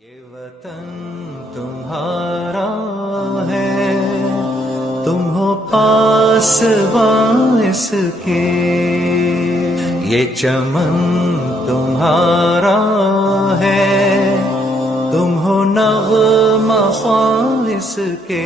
ये वतन तुम्हारा है, तुम हो पासबां इसके। ये चमन तुम्हारा है, तुम हो नग़्मा ख्वां इसके।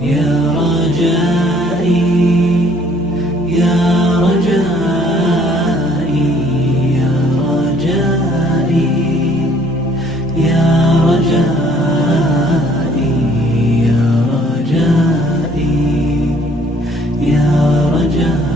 يا رجائي يا رجائي يا رجائي يا رجائي يا رجائي يا رجائي